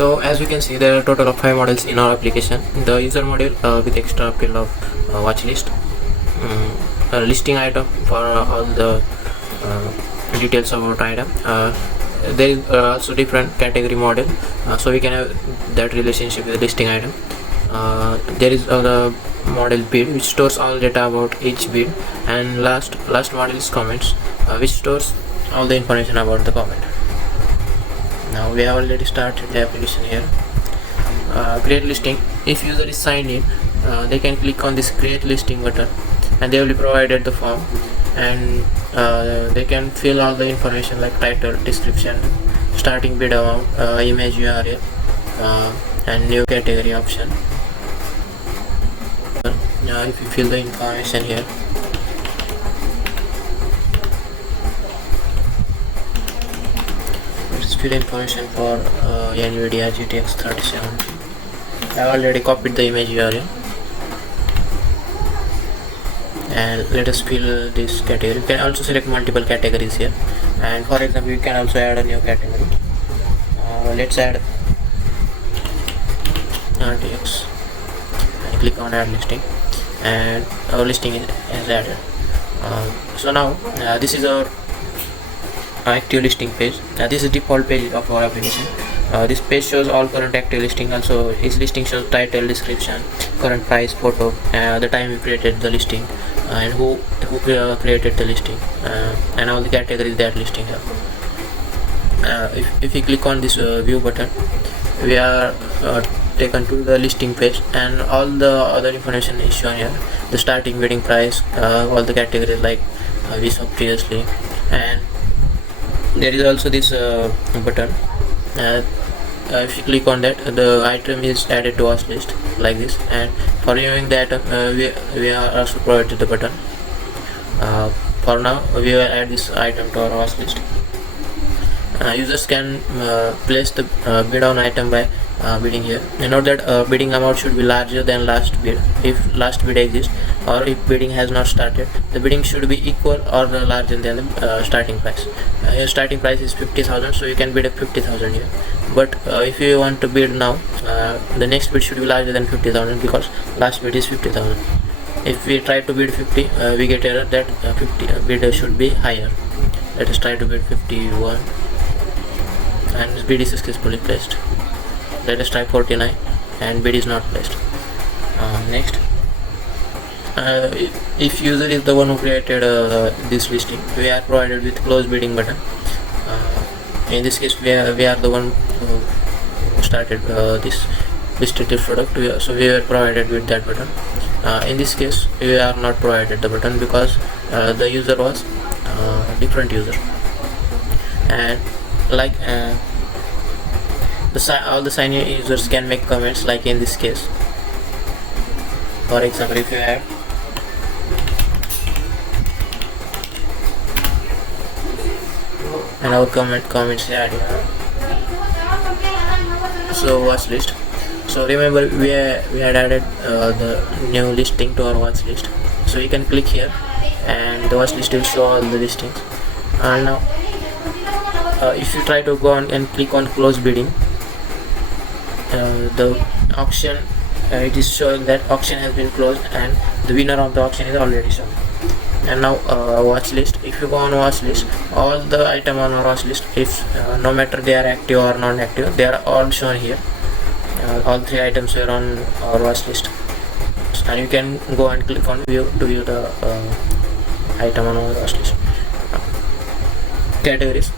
So as we can see, there are a total of 5 models in our application. The user model with extra field of watch list, a listing item for all the details about item. There is also different category model, so we can have that relationship with listing item. There is the model bid, which stores all data about each bid, and last model is comments, which stores all the information about the comment. Now we have already started the application here. Create listing. If user is signed in, they can click on this create listing button, and they will be provided the form, and they can fill all the information like title, description, starting bid amount, image URL, and new category option. If you fill the information here, let's fill information for NVIDIA GTX 3070. I have already copied the image URL, and let us fill this category. You can also select multiple categories here, and for example, you can also add a new category. Let's add RTX, and click on add listing, and our listing is added. So now this is our active listing page. This is default page of our application. This page shows all current active listing. Also, each listing shows title, description, current price, photo, the time you created the listing, and who created the listing, and all the categories that listing have. If you click on this view button, we are taken to the listing page, and all the other information is shown here. The starting bidding price, all the categories like we saw previously, and there is also this button. If you click on that, the item is added to watch list like this, and for viewing the item, we are also provided the button. For now, we will add this item to our watch list. Users can place the bid on item by bidding here. Note that bidding amount should be larger than last bid. If last bid exists, or if bidding has not started, the bidding should be equal or larger than the starting price. Your starting price is 50,000, so you can bid at 50,000 here. But if you want to bid now, the next bid should be larger than 50,000, because last bid is 50,000. If we try to bid 50, we get error that 50 bid should be higher. Let us try to bid 51, and this bid is successfully placed. Let us try 49, and bid is not placed. Next, if user is the one who created this listing, we are provided with close bidding button. In this case, we are the one who started this listed this product, so we were provided with that button. In this case, we are not provided the button because the user was different user, and like all the sign-in users can make comments, like in this case. For example, if you have and our comments added. So watch list. So remember, we had added the new listing to our watch list. So you can click here, and the watch list will show all the listings. And now, if you try to go on and click on close bidding, the auction, it is showing that auction has been closed, and the winner of the auction is already shown. And now watch list. If you go on watch list, all the item on our watch list, if no matter they are active or non-active, they are all shown here. All 3 items are on our watch list, and you can go and click on view to view the item on our watch list. Categories.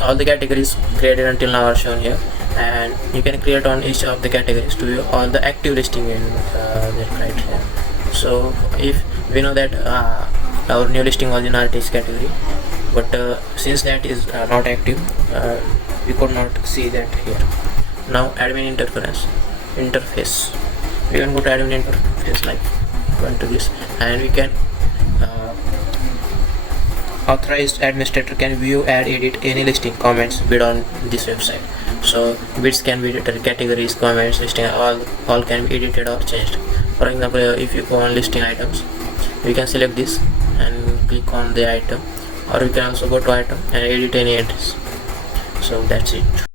All the categories created until now are shown here, and you can create on each of the categories to view all the active listing in their criteria. So if we know that our new listing was in RTX category, but since that is not active, we could not see that here. Now admin interface. We can go to admin interface, like go into this, and we can authorized administrator can view, add, edit any listing, comments, bid on this website. So bids can be edited, categories, comments, listing, all can be edited or changed. For example, if you go on listing items, we can select this and click on the item, or we can also go to item and edit any entries. So that's it.